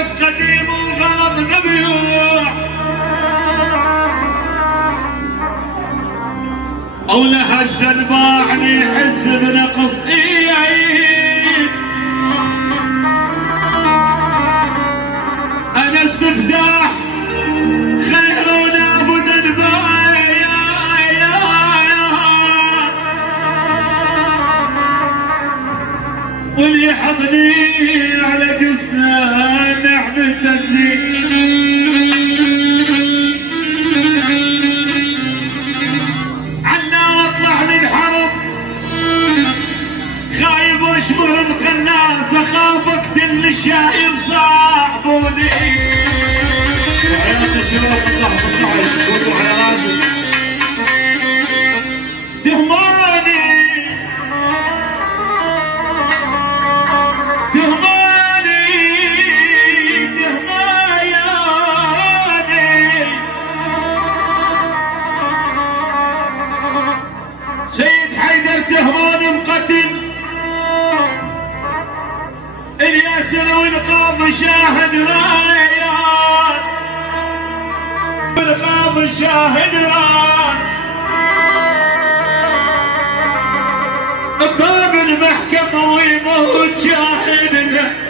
بس قديم وغلط نبيوع او لهالشن باعني يحس بنقص ايد انا استفتاح خير ونابد البايع واللي يحضني على قصنا نعمة تزيد عنا واطلع للحرب خايب واشمر القناص اخاف اقتل الشايب صاحبوني وحياة الشباب اطلع صدعي قولوا على راسي تهماني سيد حيدر تهمان القتل الياسر والقاضي شاهد رايان والقاضي شاهد ران باب المحكمة ويموت شاهدنا